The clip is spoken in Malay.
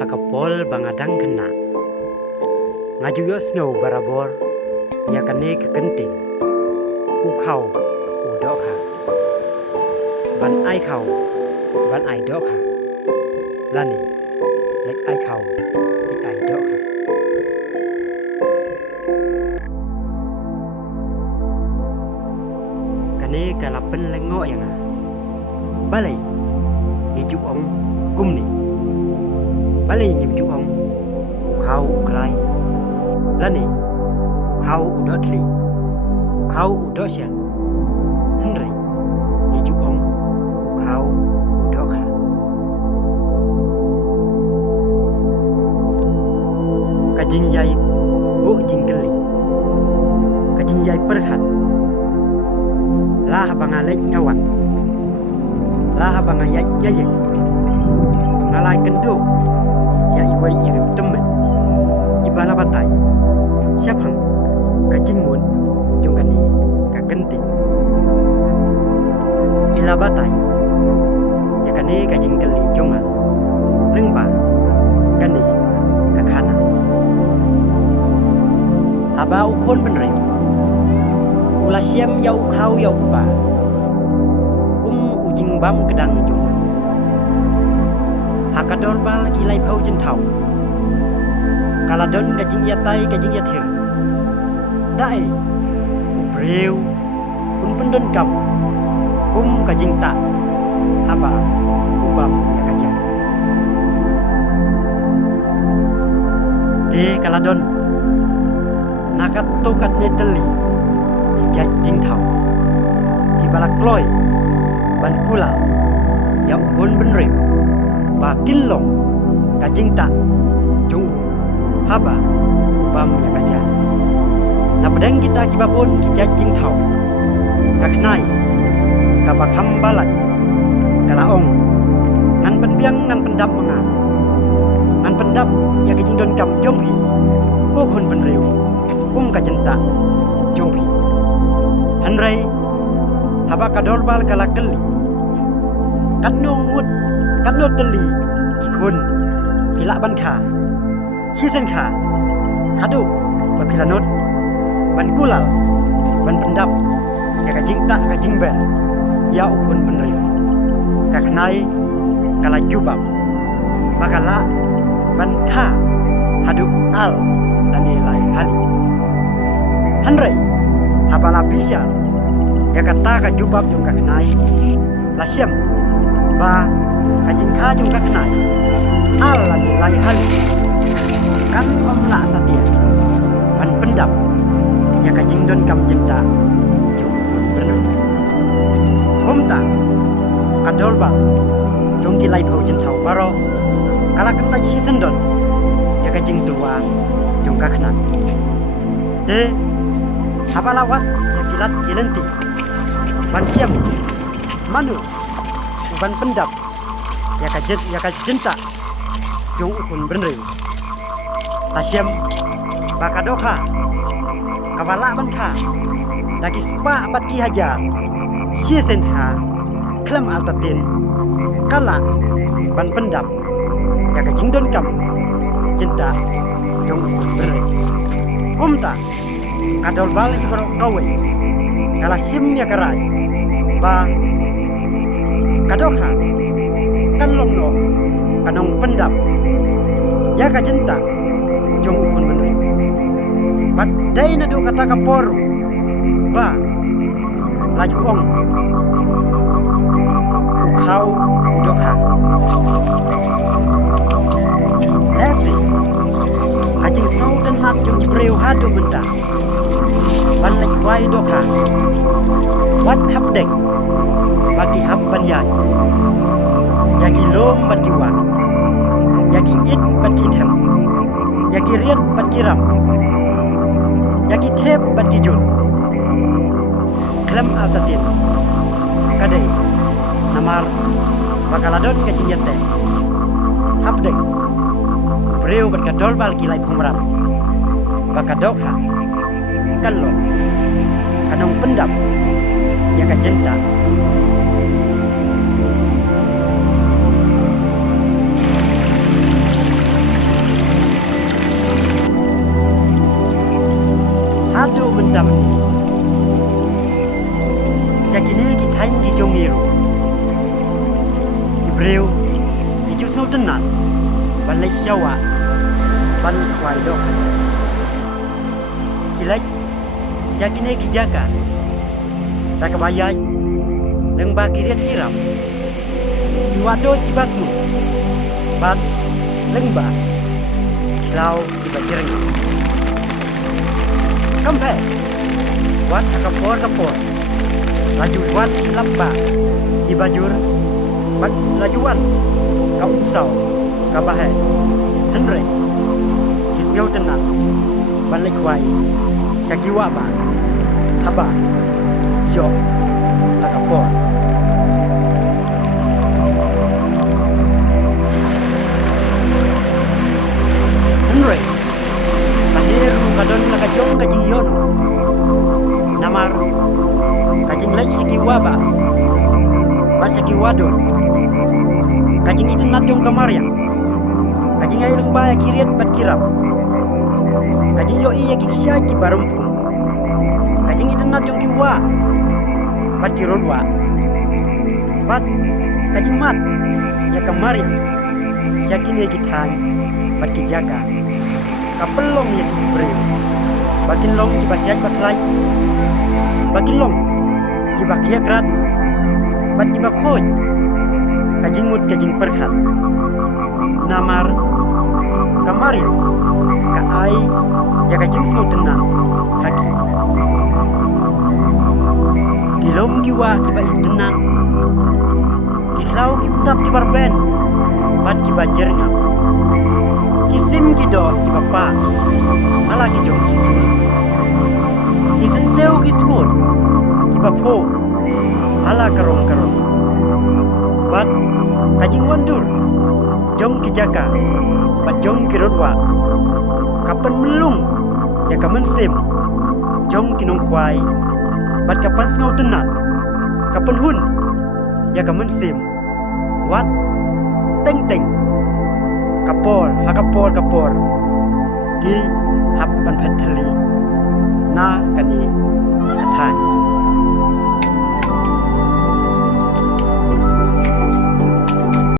hakapol bangadang kena ngaju yo snow barabor ya kane kegenting u khau u do kha ban ai khau ban ai do kha lani lek ai khau lek ai do kha kane kalapen lengo yang balai ni chụp ông cung ni balai nyim chụp ông u khau u krai lani u khau u do tli u khau u do sia henry ni chụp ông u khau u do kha kajing yai bu jingkeli kajing yai perhat lah bangalek nyawan lah bangayat yayek ngalai kendo ya iwai iru temen ibala batai siapang kajing mun jong kani ka kenting ila batai ya kani kajing keli jonga lengba kani ka khana haba ukon benri ula siam yau khau yau kuba ujing bam kedang jung hakadol bal ilai phau jin thau kaladon kajing yatai kajing yathir dai breu un pendon kam kum kajing ta haba ubam ya kajang de kaladon nakat tokat neteli di jing thau di balak kloy ban kula yang ukun benrim ba kilong kajing tak jung haba ubam ya kaja na pedang kita kibabon kijajing thau kaknai kabakam balai kalaong ngan penbiang ngan pendap menga ngan pendap ya kajing don kam jonghi ko kon benriu kum kajenta jonghi hanrai haba kadol bal kala keli kanno ngut kanno teli kikun pila ban kha hisen kha hadu bapilanut ban kulal ban pendap ya kajing tak kajing bel ya ukun benri kaknai kala jubab bakala ban kha hadu al dan nilai hali hanrei haba lapisia ya kata ka jubab jung ka kenai la siam ba kajing kha jung ka kenai ala nilai hal kan om la satia ban pendap ya kajing don kam cinta jung kun bener komta kadol ba jung kilai phau jin thau baro kala kata season don ya kajing tua jung ka kenai de apa lawat ya kilat kilenti ban siam manu ban pendap ya kajenta jong ukun benri tasiam bakadoka kabala ban kha lagi spa bat ki hajar si senha klam altatin kala ban pendap ya kajing don kam jenta jong ukun benri kumta kadol bal ibro kawe kala sim ya karai ba kadoka kan long no kanong pendap ya kajenta jong ukun benri bat dai na do kata kapor ba laju ong ukhau udoka lesi kajing snow dan nat jong jibreu hadu benda ban lek wai doka wat hap dek bagi hap banyan yaki lom bagi wa yaki it bagi them yaki riat bagi ram yaki tep bagi jul klam altatin kadai namar bakaladon kajing yate hap dek breu berkadol bal kilai pumram bakadokha kallo kanong pendap ya kajenta kita yang di jongiru di breu di jusno tenan balai syawa balai kwai dohan kilai syakine kijaka tak kebayai neng bakiriat kiram di wado cibasmu bat lengba klau di bajereng kampai wat kapor laju wan di lamba di bajur bat lajuan kau usau kabahe henry kisngau tenan balik kwai syakiwa ba haba yo takapor henry kaniru kadon nakajong kajing yono namar kajing lay syakiwa ba syakiwa don kajing itu nadong kamarya kajing ay lembaya kiriat bat kirap kajing yo iya kikisya ki barumpun kajing itu nadong kiwa bat kirodwa bat kajing mat ya kamarya syakin ya kitang bat kijaka kapelong ya kibre bakin long kibasyat baklay bakin long kibakya krat bat kibakhoy kajing mut kajing perkhat namar kamari ka ai ya kajing sau tenang haki kilom kiwa kiba itenan kiklau kiptap kibarben bat kibajer ngam kisim kido kibapa ala kijong kisun kisenteu kiskun kibapo ala karong bat kajing wandur jong kijaka bat jong kirotwa kapan melung ya kamen sim jong kinong kwai bat kapan sengau tenan kapan hun ya kamen sim wat teng kapor gi hab ban phathali na kani kathan